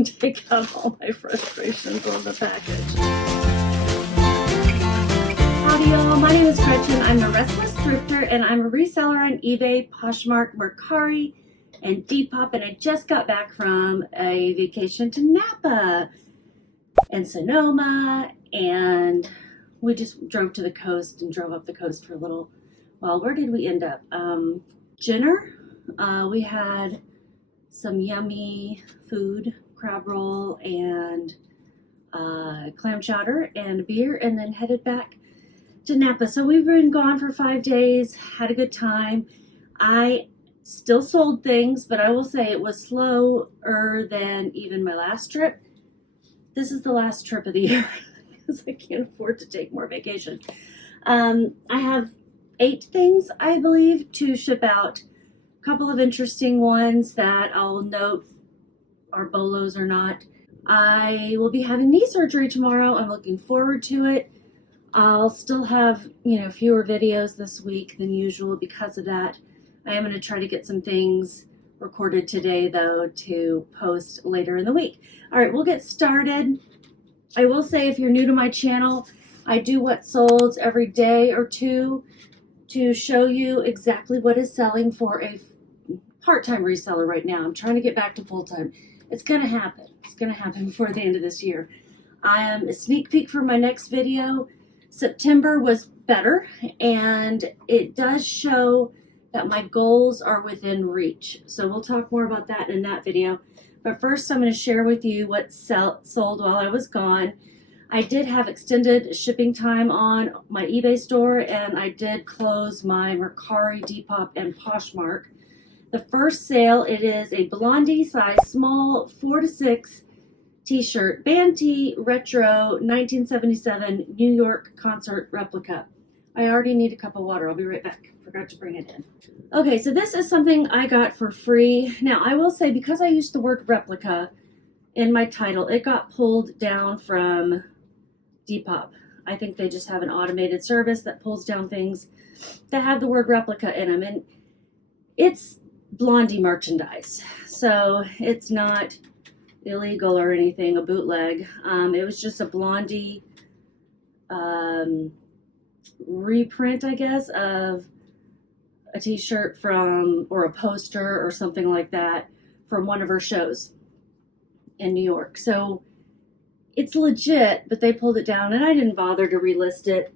and take out all my frustrations on the package. Howdy y'all, my name is Gretchen. I'm a restless thrifter and I'm a reseller on eBay, Poshmark, Mercari, and Depop, and I just got back from a vacation to Napa and Sonoma, and we just drove to the coast and drove up the coast for a little while. Where did we end up? Dinner. We had some yummy food, crab roll and clam chowder and a beer, and then headed back to Napa. So we've been gone for 5 days, had a good time. I still sold things, but I will say it was slower than even my last trip. This is the last trip of the year because I can't afford to take more vacation. I have 8 things, I believe, to ship out. A couple of interesting ones that I'll note are bolos or not. I will be having knee surgery tomorrow. I'm looking forward to it. I'll still have, fewer videos this week than usual because of that. I am going to try to get some things recorded today, though, to post later in the week. All right, we'll get started. I will say, if you're new to my channel, I do what sold every day or two to show you exactly what is selling for a part-time reseller right now. I'm trying to get back to full-time. It's going to happen. It's going to happen before the end of this year. I am a sneak peek for my next video. September was better, and it does show that my goals are within reach. So we'll talk more about that in that video. But first, I'm going to share with you what sold while I was gone. I did have extended shipping time on my eBay store, and I did close my Mercari, Depop, and Poshmark. The first sale, it is a Blondie size small 4 to 6 t-shirt, band tee, retro, 1977 New York concert replica. I already need a cup of water. I'll be right back. Forgot to bring it in. Okay, so this is something I got for free. Now, I will say, because I used the word replica in my title, it got pulled down from Depop. I think they just have an automated service that pulls down things that have the word replica in them. And it's Blondie merchandise, so it's not illegal or anything, a bootleg. It was just a Blondie reprint, I guess, of a t-shirt from, or a poster or something like that from one of her shows in New York. So it's legit, but they pulled it down, and I didn't bother to relist it.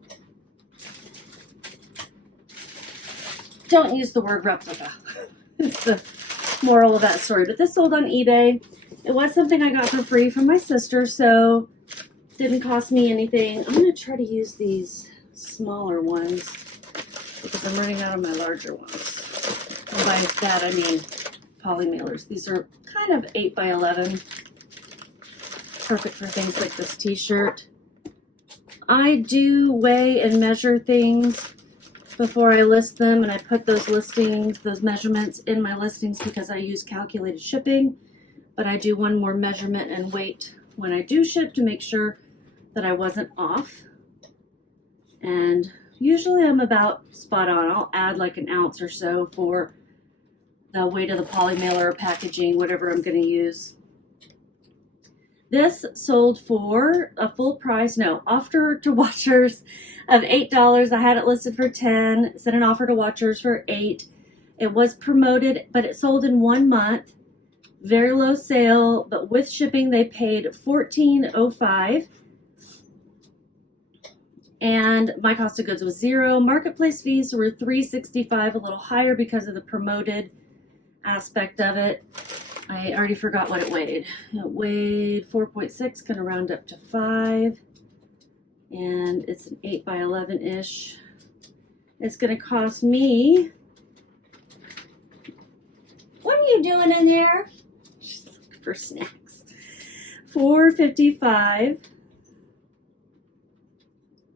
Don't use the word replica. It's the moral of that story. But this sold on eBay. It was something I got for free from my sister, so it didn't cost me anything. I'm going to try to use these smaller ones because I'm running out of my larger ones. And by that, I mean poly mailers. These are kind of 8 by 11. Perfect for things like this t-shirt. I do weigh and measure things before I list them, and I put those listings, those measurements in my listings because I use calculated shipping, but I do one more measurement and weight when I do ship to make sure that I wasn't off. And usually I'm about spot on. I'll add like an ounce or so for the weight of the poly mailer or packaging, whatever I'm going to use. This sold for a full price, offer to watchers of $8. I had it listed for $10, sent an offer to watchers for $8. It was promoted, but it sold in 1 month. Very low sale, but with shipping, they paid $14.05. And my cost of goods was $0. Marketplace fees were $3.65, a little higher because of the promoted aspect of it. I already forgot what it weighed. It weighed 4.6, gonna round up to 5. And it's an 8 by 11-ish. It's gonna cost me, what are you doing in there? She's looking for snacks. $4.55.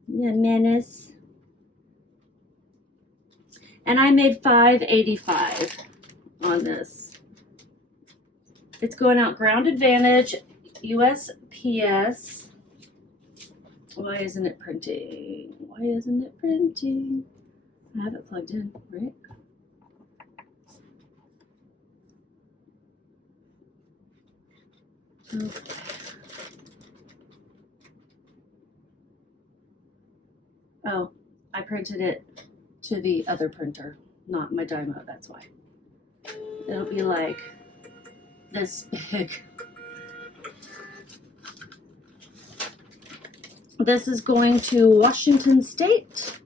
Yeah, menace. And I made $5.85 on this. It's going out Ground Advantage, USPS. Why isn't it printing? Why isn't it printing? I have it plugged in, right? Okay. Oh, I printed it to the other printer, not my Dymo, that's why. It'll be like this big. This is going to Washington State.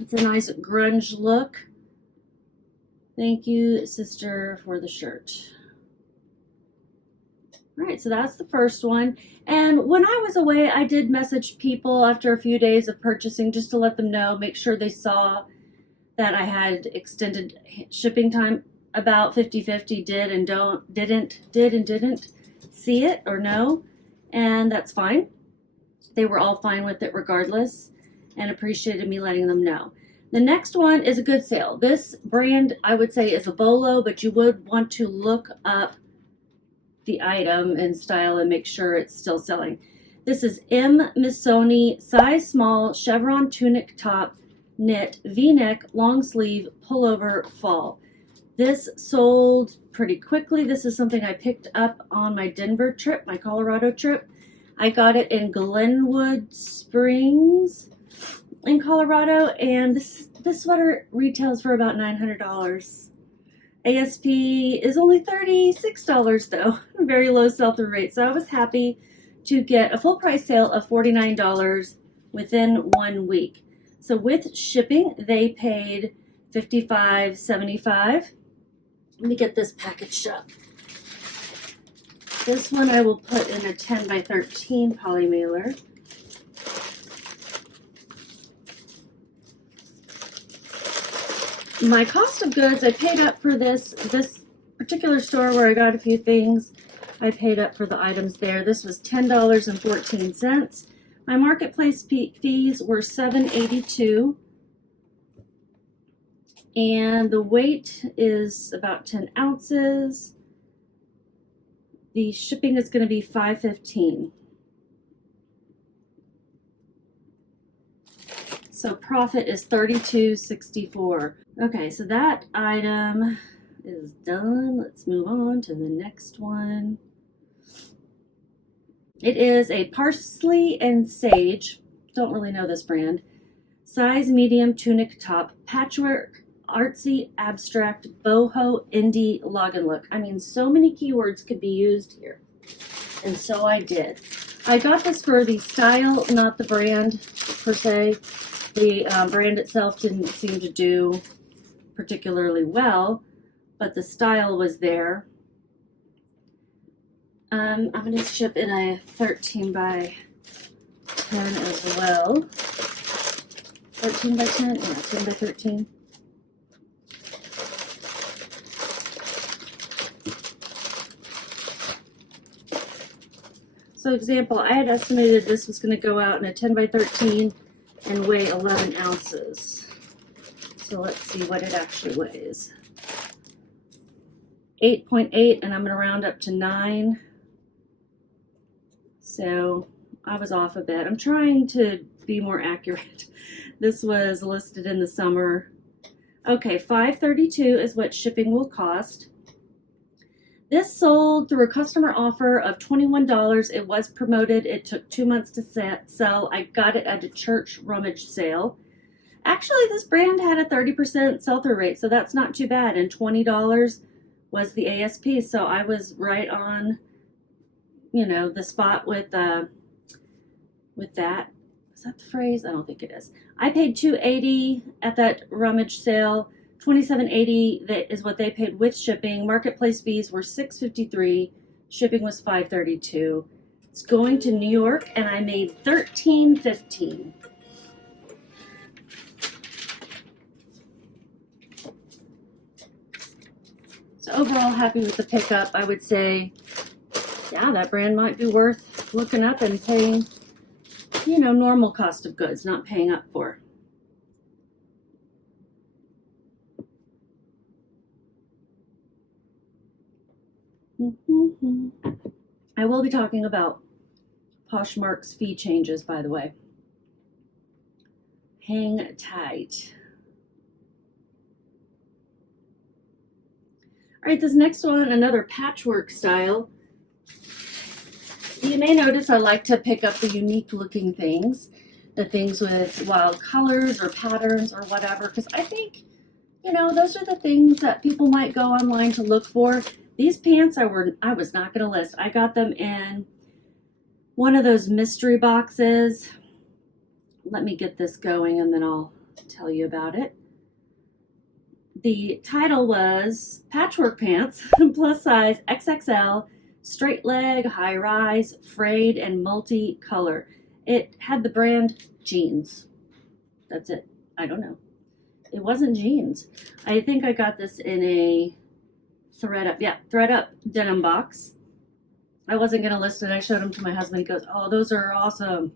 It's a nice grunge look. Thank you, sister, for the shirt. All right, so that's the first one. And when I was away, I did message people after a few days of purchasing just to let them know, make sure they saw that I had extended shipping time. About 50-50 did and didn't see it or know, and that's fine. They were all fine with it regardless and appreciated me letting them know. The next one is a good sale. This brand, I would say, is a bolo, but you would want to look up the item and style and make sure it's still selling. This is M. Missoni, size small, chevron tunic top, knit, v-neck, long sleeve, pullover, fall. This sold pretty quickly. This is something I picked up on my Denver trip, my Colorado trip. I got it in Glenwood Springs in Colorado, and this sweater retails for about $900. ASP is only $36 though, very low sell-through rate. So I was happy to get a full price sale of $49 within 1 week. So with shipping, they paid $55.75. Let me get this packaged up. This one I will put in a 10 by 13 poly mailer. My cost of goods, I paid up for this particular store where I got a few things. I paid up for the items there. This was $10.14. My marketplace fees were $7.82. And the weight is about 10 ounces. The shipping is going to be $5.15. So profit is $32.64. Okay, so that item is done. Let's move on to the next one. It is a parsley and sage. Don't really know this brand. Size medium tunic top, patchwork, artsy, abstract, boho, indie, log and look. I mean, so many keywords could be used here. And so I did. I got this for the style, not the brand per se. The brand itself didn't seem to do particularly well, but the style was there. I'm going to ship in a 13 by 10 as well. 13 by 10? Yeah, 10 by 13. So example, I had estimated this was going to go out in a 10 by 13 and weigh 11 ounces. So let's see what it actually weighs. 8.8, and I'm going to round up to 9. So I was off a bit. I'm trying to be more accurate. This was listed in the summer. Okay, $5.32 is what shipping will cost. This sold through a customer offer of $21. It was promoted. It took 2 months to sell. I got it at a church rummage sale. Actually, this brand had a 30% sell-through rate, so that's not too bad. And $20 was the ASP, so I was right on, you know, the spot with that. Is that the phrase? I don't think it is. I paid $2.80 at that rummage sale. $27.80 that is what they paid with shipping. Marketplace fees were $6.53. Shipping was $5.32. It's going to New York, and I made $13.15. So overall, happy with the pickup. I would say, yeah, that brand might be worth looking up and paying, you know, normal cost of goods, not paying up for. I will be talking about Poshmark's fee changes, by the way. Hang tight. All right, this next one, another patchwork style. You may notice I like to pick up the unique looking things, the things with wild colors or patterns or whatever, because I think, you know, those are the things that people might go online to look for. These pants I was not going to list. I got them in one of those mystery boxes. Let me get this going and then I'll tell you about it. The title was Patchwork Pants, plus size XXL, straight leg, high rise, frayed, and multi-color. It had the brand jeans. That's it. I don't know. It wasn't jeans. I think I got this in a thread up denim box. I wasn't going to list it. I showed them to my husband. He goes, oh, those are awesome.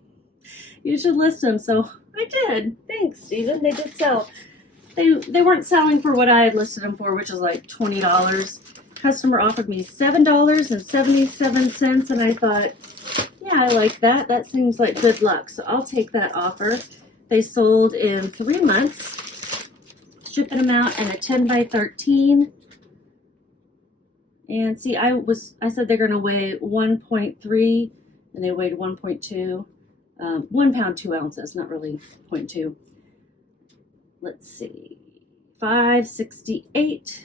You should list them. So I did. Thanks, Steven. They did sell. They weren't selling for what I had listed them for, which is like $20. Customer offered me $7.77, and I thought, yeah, I like that. That seems like good luck. So I'll take that offer. They sold in 3 months. Shipping them out in a 10 by 13. And see, I said they're going to weigh 1.3, and they weighed 1.2. 1 pound, 2 ounces, not really 0.2. Let's see, $5.68.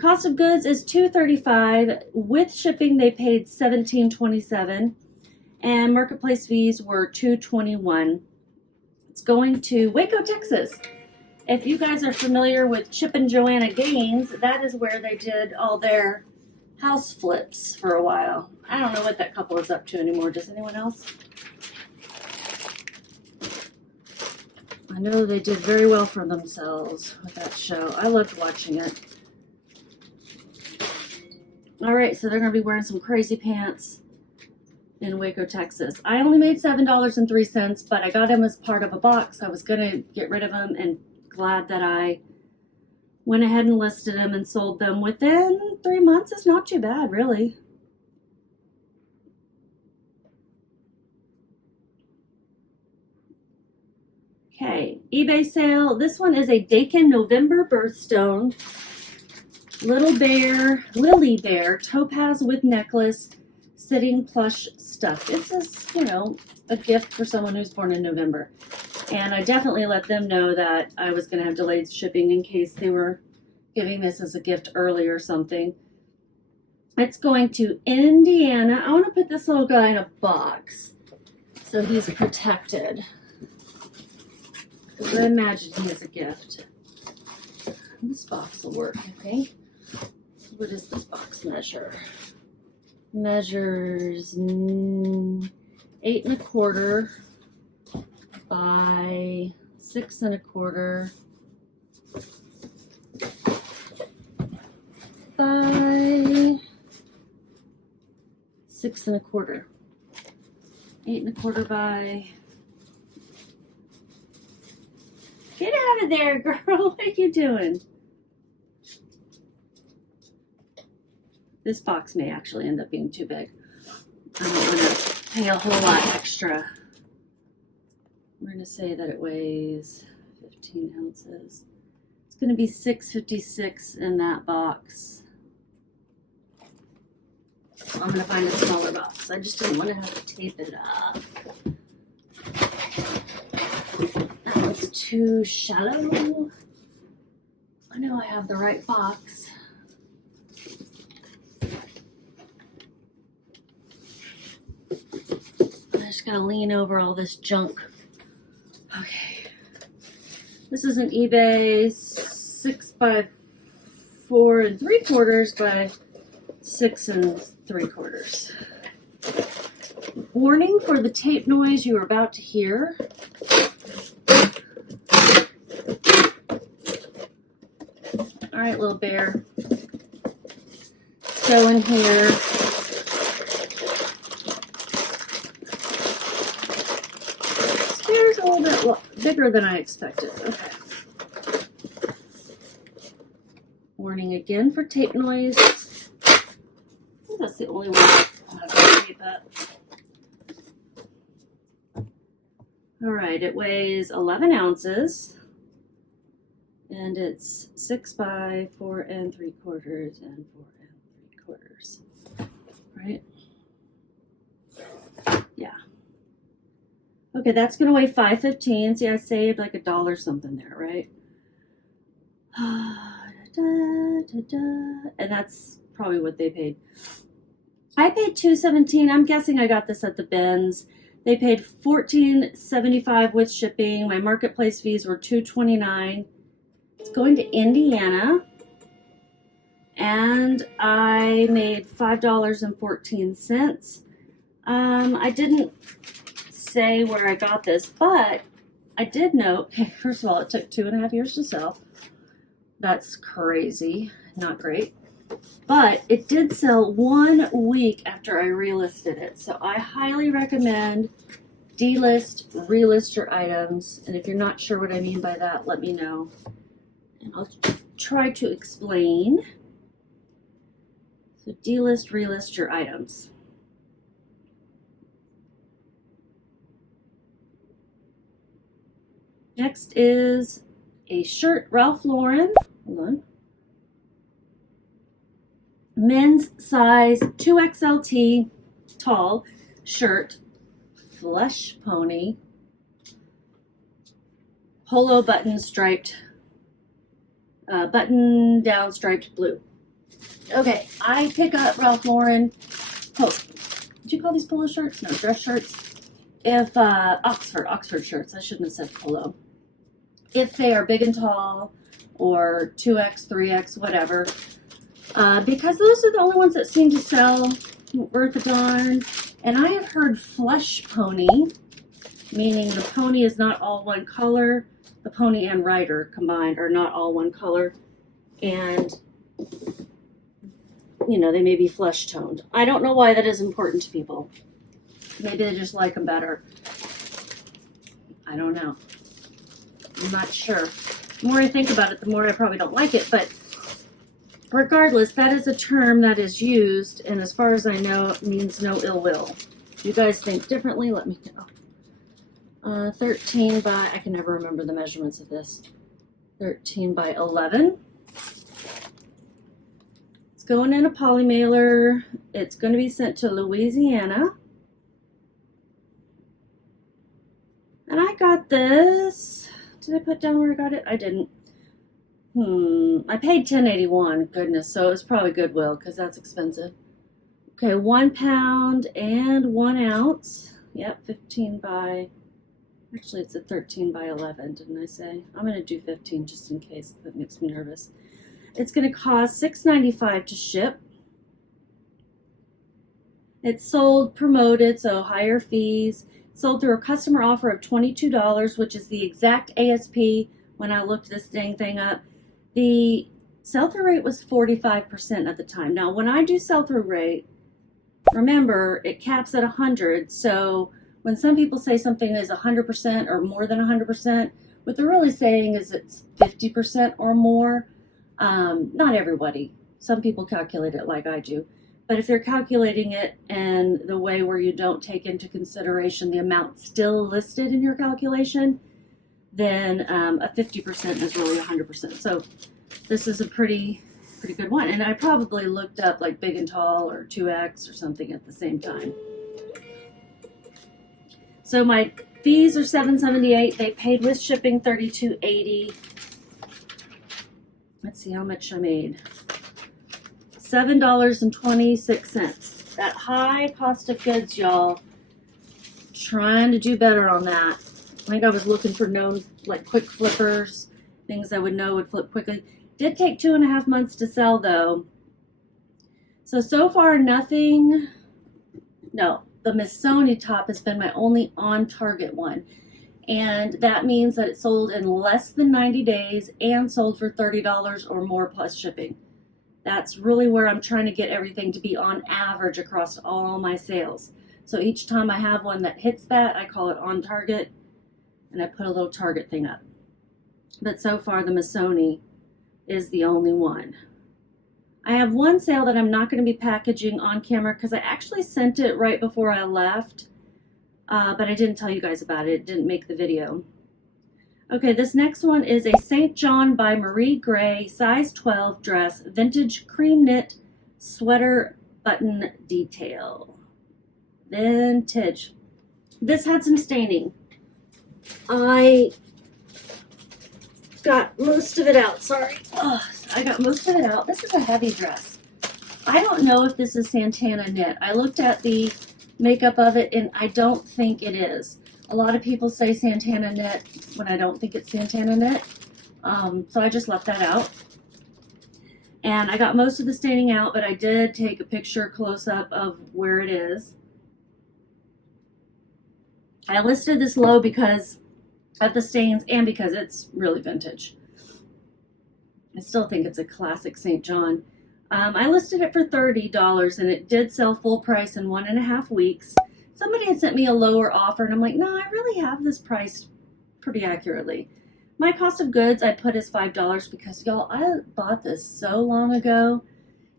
Cost of goods is $2.35. With shipping, they paid $17.27, and marketplace fees were $2.21. It's going to Waco, Texas. If you guys are familiar with Chip and Joanna Gaines, that is where they did all their house flips for a while. I don't know what that couple is up to anymore. Does anyone else? I know they did very well for themselves with that show. I loved watching it. All right, so they're going to be wearing some crazy pants in Waco, Texas. I only made $7.03, but I got them as part of a box. I was going to get rid of them, and glad that I went ahead and listed them and sold them within 3 months. It's not too bad, really. Okay, eBay sale. This one is a Dakin November birthstone. Lily bear, topaz with necklace, sitting plush stuff. This is, you know, a gift for someone who's born in November. And I definitely let them know that I was going to have delayed shipping in case they were giving this as a gift early or something. It's going to Indiana. I want to put this little guy in a box so he's protected. I imagine he is a gift. This box will work, I think. What does this box measure? Measures 8 1/4 by 6 1/4 by 6 1/4. 8 1/4 by... Get out of there, girl. What are you doing? This box may actually end up being too big. I don't want to pay a whole lot extra. We're going to say that it weighs 15 ounces. It's going to be $6.56 in that box. So I'm going to find a smaller box. I just didn't want to have to tape it up. That one's too shallow. I know I have the right box. I just gotta lean over all this junk. Okay. This is an eBay 6 by 4 3/4 by 6 3/4. Warning for the tape noise you are about to hear. All right, little bear. So in here, this bear's a little bit bigger than I expected. Okay. Warning again for tape noise. I think that's the only one I'll have to tape up. All right, it weighs 11 ounces. And it's 6 by 4 3/4 and 4 3/4. Right? Okay, that's gonna weigh 5.15. See, I saved like $1 something there, right? And that's probably what they paid. I paid $2.17. I'm guessing I got this at the bins. They paid $14.75 with shipping. My marketplace fees were $2.29. It's going to Indiana. And I made $5.14. I didn't say where I got this, but I did note, okay, first of all, it took 2.5 years to sell. That's crazy. Not great. But it did sell 1 week after I relisted it. So I highly recommend delist, relist your items. And if you're not sure what I mean by that, let me know. And I'll try to explain. So delist, relist your items. Next is a shirt, Ralph Lauren. Hold on. Men's size 2XLT tall shirt, flush pony, polo button striped, button down striped blue. Okay, I pick up Ralph Lauren. Oh, did you call these polo shirts? No, dress shirts. If Oxford shirts. I shouldn't have said polo. If they are big and tall, or 2X, 3X, whatever. Because those are the only ones that seem to sell worth a darn. And I have heard flush pony, meaning the pony is not all one color. The pony and rider combined are not all one color. And, you know, they may be flesh toned. I don't know why that is important to people. Maybe they just like them better. I don't know. I'm not sure. The more I think about it, the more I probably don't like it. But regardless, that is a term that is used, and as far as I know, it means no ill will. If you guys think differently, let me know. 13 by, I can never remember the measurements of this. 13 by 11. It's going in a poly mailer. It's going to be sent to Louisiana. And I got this. Did I put down where I got it? I didn't. I paid $10.81. Goodness, so it was probably Goodwill because that's expensive. Okay, 1 pound and 1 ounce. Yep, 15 by. Actually, it's a 13 by 11, didn't I say? I'm going to do 15 just in case. That makes me nervous. It's going to cost $6.95 to ship. It's sold promoted, so higher fees. Sold through a customer offer of $22, which is the exact ASP when I looked this dang thing up. The sell-through rate was 45% at the time. Now, when I do sell-through rate, remember, it caps at 100. So when some people say something is 100% or more than 100%, what they're really saying is it's 50% or more. Not everybody. Some people calculate it like I do. But if they're calculating it in the way where you don't take into consideration the amount still listed in your calculation, then a 50% is really 100%. So this is a pretty good one. And I probably looked up like big and tall or 2X or something at the same time. So my fees are $7.78. They paid with shipping $32.80. Let's see how much I made. $7.26. That high cost of goods, y'all. Trying to do better on that. I think I was looking for known, like quick flippers, things I would know would flip quickly. Did take 2.5 months to sell though. So far nothing. No, the Missoni top has been my only on target one. And that means that it sold in less than 90 days and sold for $30 or more plus shipping. That's really where I'm trying to get everything to be on average across all my sales. So each time I have one that hits that, I call it on target, and I put a little target thing up. But so far, the Missoni is the only one. I have one sale that I'm not going to be packaging on camera because I actually sent it right before I left, but I didn't tell you guys about it. It didn't make the video. Okay, this next one is a St. John by Marie Gray, size 12 dress, vintage cream knit sweater button detail. Vintage. This had some staining. I got most of it out. Sorry. I got most of it out. This is a heavy dress. I don't know if this is Santana knit. I looked at the makeup of it and I don't think it is. A lot of people say Santana knit when I don't think it's Santana knit. So I just left that out. And I got most of the staining out, but I did take a picture close up of where it is. I listed this low because of the stains and because it's really vintage. I still think it's a classic St. John. I listed it for $30 and it did sell full price in 1.5 weeks. Somebody had sent me a lower offer and I'm like, no, I really have this priced pretty accurately. My cost of goods I put as $5 because, y'all, I bought this so long ago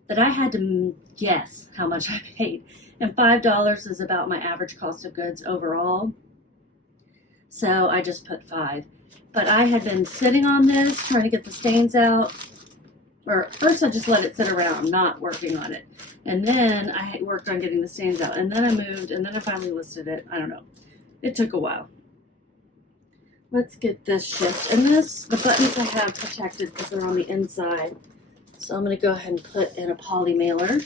that I had to guess how much I paid. And $5 is about my average cost of goods overall. So I just put $5. But I had been sitting on this, trying to get the stains out. Or first I just let it sit around, not working on it. And then I worked on getting the stains out. And then I moved, and then I finally listed it. I don't know. It took a while. Let's get this shipped. And the buttons I have protected because they're on the inside. So I'm going to go ahead and put in a poly mailer.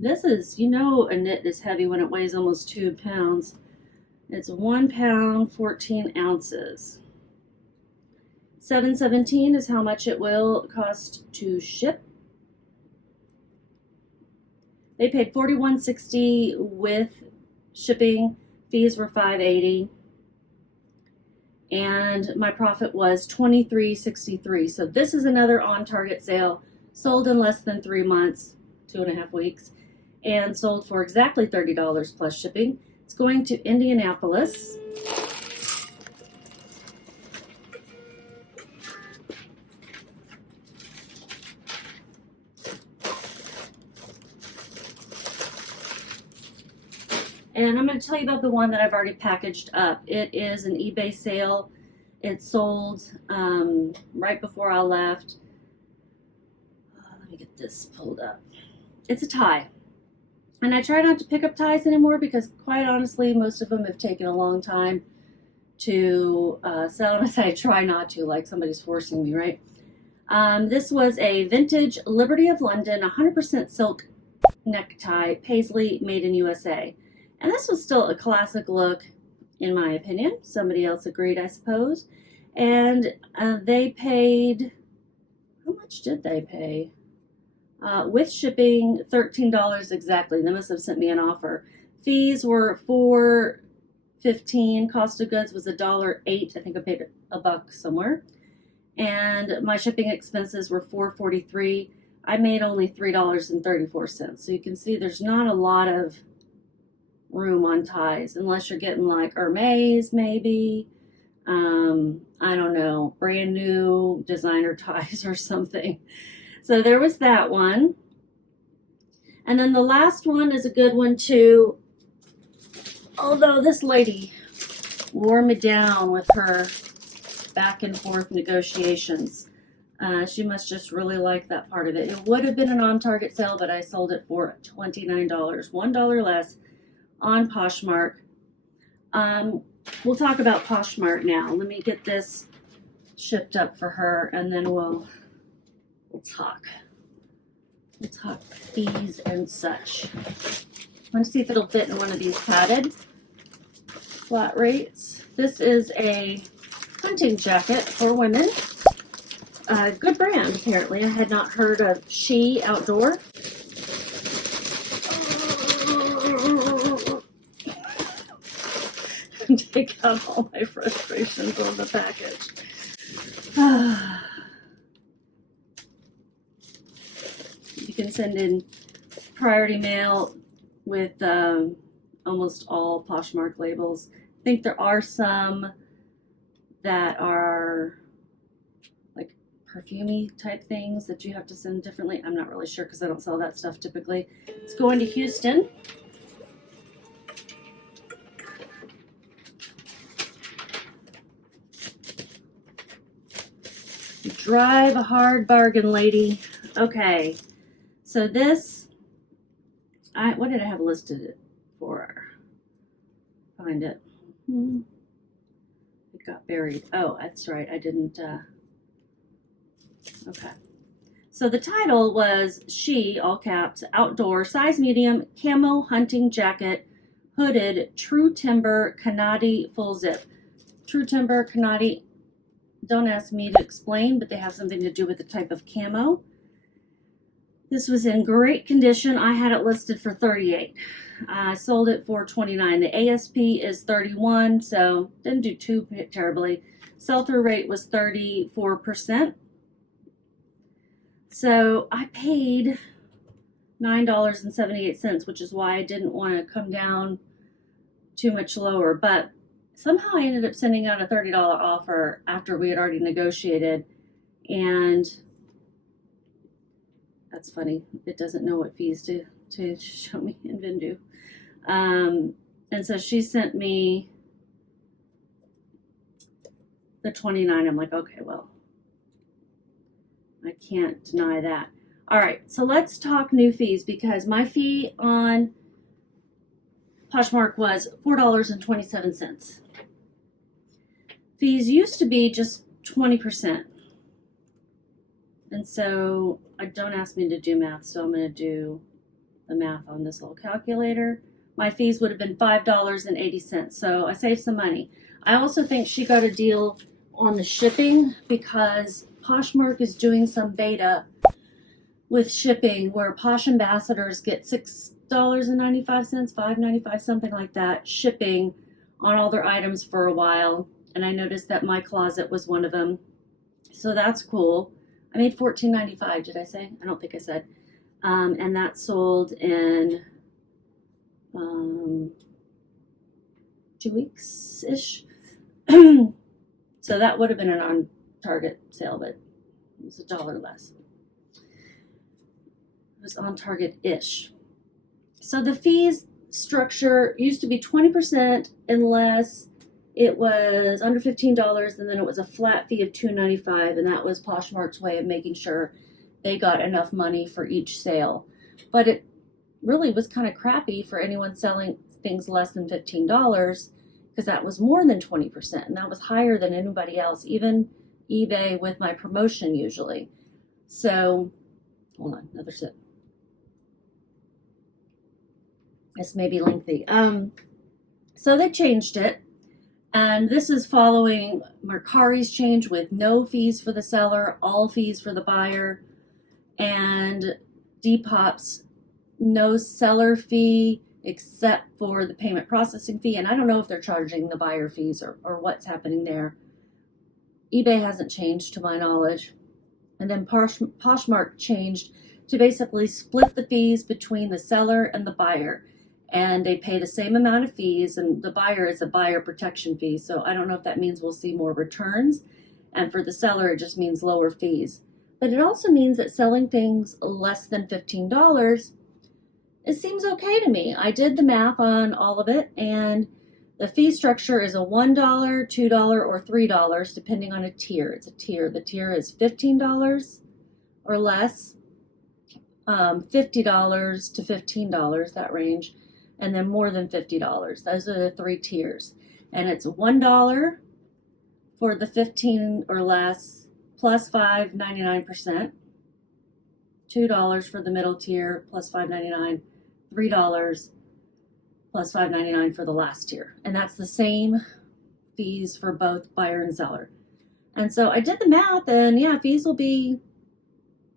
This is, you know, a knit is heavy when it weighs almost 2 pounds. It's 1 pound, 14 ounces. $7.17 is how much it will cost to ship. They paid $41.60 with shipping. Fees were $5.80. And my profit was $23.63. So this is another on target sale. Sold in less than 3 months, 2.5 weeks. And sold for exactly $30 plus shipping. It's going to Indianapolis. And I'm going to tell you about the one that I've already packaged up. It is an eBay sale. It sold right before I left. Let me get this pulled up. It's a tie. And I try not to pick up ties anymore because, quite honestly, most of them have taken a long time to sell. And I say I try not to, like somebody's forcing me, right? This was a vintage Liberty of London 100% silk necktie, paisley, made in USA. And this was still a classic look, in my opinion. Somebody else agreed, I suppose. And they paid, how much did they pay? With shipping, $13 exactly. They must have sent me an offer. Fees were $4.15. Cost of goods was $1.08. I think I paid $1 somewhere. And my shipping expenses were $4.43. I made only $3.34. So you can see there's not a lot of room on ties unless you're getting like Hermes maybe. I don't know, brand new designer ties or something. So there was that one. And then the last one is a good one too. Although this lady wore me down with her back and forth negotiations. She must just really like that part of it. It would have been an on-target sale, but I sold it for $29, $1 less on Poshmark. We'll talk about Poshmark now. Let me get this shipped up for her, and then we'll talk. We'll talk fees and such. I want to see if it'll fit in one of these padded flat rates. This is a hunting jacket for women. Good brand, apparently. I had not heard of She Outdoor. Take out all my frustrations on the package. You can send in priority mail with almost all Poshmark labels. I think there are some that are like perfumey type things that you have to send differently. I'm not really sure because I don't sell that stuff typically. It's going to Houston. Drive a hard bargain, lady. Okay, so this, what did I have listed it for? Find it. It got buried. Oh, that's right. I didn't. Okay. So the title was She, all caps, outdoor, size medium, camo hunting jacket, hooded, true timber, Kanadi, full zip. True timber, Kanadi. Don't ask me to explain, but they have something to do with the type of camo. This was in great condition. I had it listed for $38. I sold it for $29. The ASP is $31, so didn't do too terribly. Sell-through rate was 34%. So I paid $9.78, which is why I didn't want to come down too much lower. But somehow I ended up sending out a $30 offer after we had already negotiated. And that's funny. It doesn't know what fees to show me in Vendoo. And so she sent me the $29. I'm like, okay, well, I can't deny that. All right, so let's talk new fees because my fee on Poshmark was $4.27. Fees used to be just 20%. And so don't ask me to do math, so I'm going to do the math on this little calculator. My fees would have been $5.80, so I saved some money. I also think she got a deal on the shipping because Poshmark is doing some beta with shipping where Posh ambassadors get $6.95, $5.95, something like that, shipping on all their items for a while. And I noticed that my closet was one of them. So that's cool. I made $14.95, did I say? I don't think I said. And that sold in 2 weeks-ish. So that would have been an on-target sale, but it was $1 less. It was on target-ish. So the fees structure used to be 20% unless it was under $15, and then it was a flat fee of $2.95, and that was Poshmark's way of making sure they got enough money for each sale. But it really was kind of crappy for anyone selling things less than $15 because that was more than 20%, and that was higher than anybody else, even eBay with my promotion usually. So, hold on, another sip. This may be lengthy. So they changed it. And this is following Mercari's change with no fees for the seller, all fees for the buyer, and Depop's no seller fee except for the payment processing fee. And I don't know if they're charging the buyer fees or what's happening there. eBay hasn't changed to my knowledge. And then Poshmark changed to basically split the fees between the seller and the buyer. And they pay the same amount of fees, and the buyer is a buyer protection fee. So I don't know if that means we'll see more returns. And for the seller, it just means lower fees. But it also means that selling things less than $15, it seems okay to me. I did the math on all of it, and the fee structure is a $1, $2, or $3, depending on a tier. It's a tier. The tier is $15 or less, $50 to $15, that range. And then more than $50. Those are the 3 tiers. And it's $1 for the 15 or less, plus $5.99%. $2 for the middle tier, plus $5.99. $3 plus $5.99 for the last tier. And that's the same fees for both buyer and seller. And so I did the math, and yeah, fees will be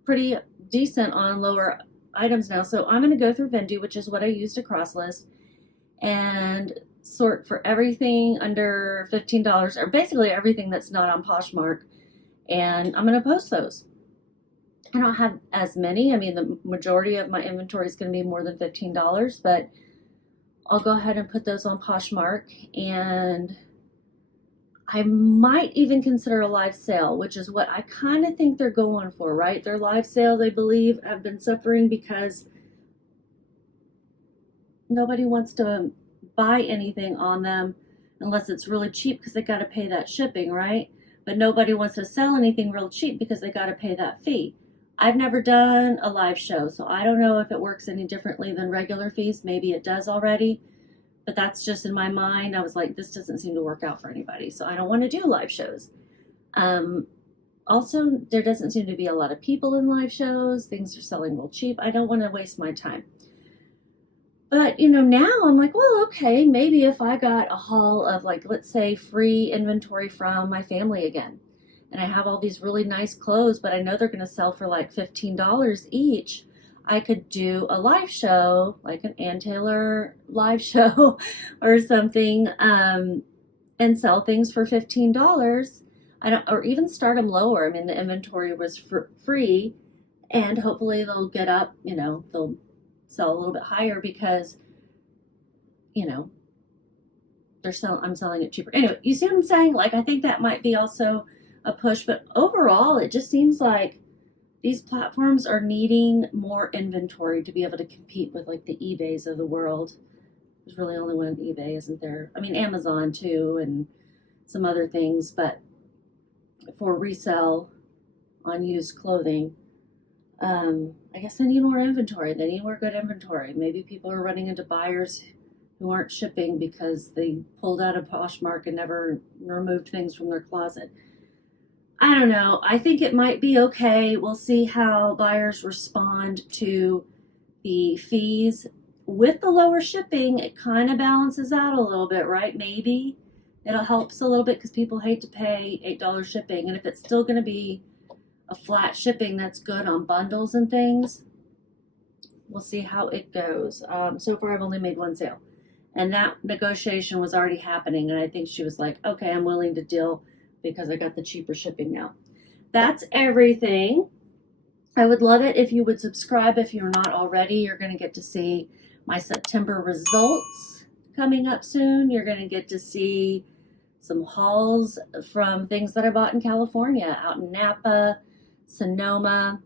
pretty decent on lower items now. So I'm going to go through Vendoo, which is what I used to cross list, and sort for everything under $15, or basically everything that's not on Poshmark, and I'm going to post those. I don't have as many. I mean, the majority of my inventory is going to be more than $15, but I'll go ahead and put those on Poshmark. And I might even consider a live sale, which is what I kind of think they're going for, right? Their live sales, I believe, have been suffering because nobody wants to buy anything on them unless it's really cheap because they got to pay that shipping, right? But nobody wants to sell anything real cheap because they got to pay that fee. I've never done a live show, so I don't know if it works any differently than regular fees. Maybe it does already, but that's just in my mind. I was like, this doesn't seem to work out for anybody, so I don't want to do live shows. Also, there doesn't seem to be a lot of people in live shows. Things are selling real cheap. I don't want to waste my time. But, you know, now I'm like, well, okay, maybe if I got a haul of, like, let's say free inventory from my family again, and I have all these really nice clothes, but I know they're going to sell for like $15 each, I could do a live show, like an Ann Taylor live show or something, and sell things for $15. Or even start them lower. I mean, the inventory was free, and hopefully they'll get up, you know, they'll sell a little bit higher because, you know, I'm selling it cheaper. Anyway, you see what I'm saying? Like, I think that might be also a push, but overall, it just seems like these platforms are needing more inventory to be able to compete with, like, the eBays of the world. There's really only one eBay, isn't there? I mean, Amazon too, and some other things, but for resale on used clothing, I guess they need more inventory. They need more good inventory. Maybe people are running into buyers who aren't shipping because they pulled out of Poshmark and never removed things from their closet. I don't know. I think it might be okay. We'll see how buyers respond to the fees. With the lower shipping, it kind of balances out a little bit, right? Maybe it'll help a little bit because people hate to pay $8 shipping. And if it's still going to be a flat shipping, that's good on bundles and things. We'll see how it goes. So far, I've only made one sale. And that negotiation was already happening. And I think she was like, okay, I'm willing to deal because I got the cheaper shipping now. That's everything. I would love it if you would subscribe if you're not already. You're going to get to see my September results coming up soon. You're going to get to see some hauls from things that I bought in California, out in Napa, Sonoma.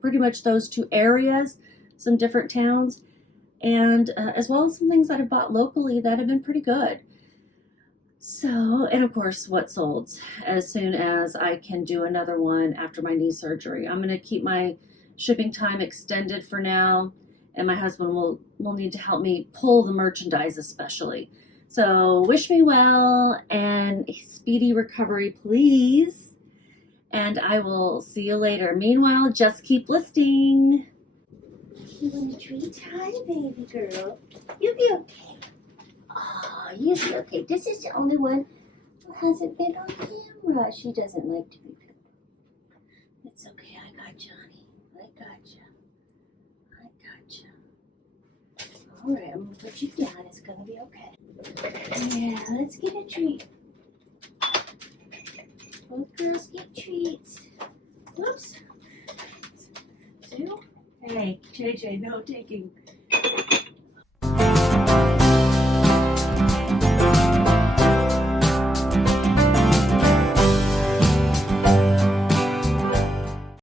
Pretty much those two areas, some different towns, and as well as some things that I've bought locally that have been pretty good. So, and of course, what sold as soon as I can do another one after my knee surgery. I'm going to keep my shipping time extended for now, and my husband will need to help me pull the merchandise especially. So wish me well and a speedy recovery, please. And I will see you later. Meanwhile, just keep listing. You want a treat? Hi, baby girl. You'll be okay. Oh, you'll be okay. This is the only one who hasn't been on camera. She doesn't like to be filmed. It's okay. I got Johnny. I got you. I got you. All right, I'm going to put you down. It's going to be okay. Yeah, let's get a treat. Both girls get treats. Whoops. Two. Hey, JJ, no taking.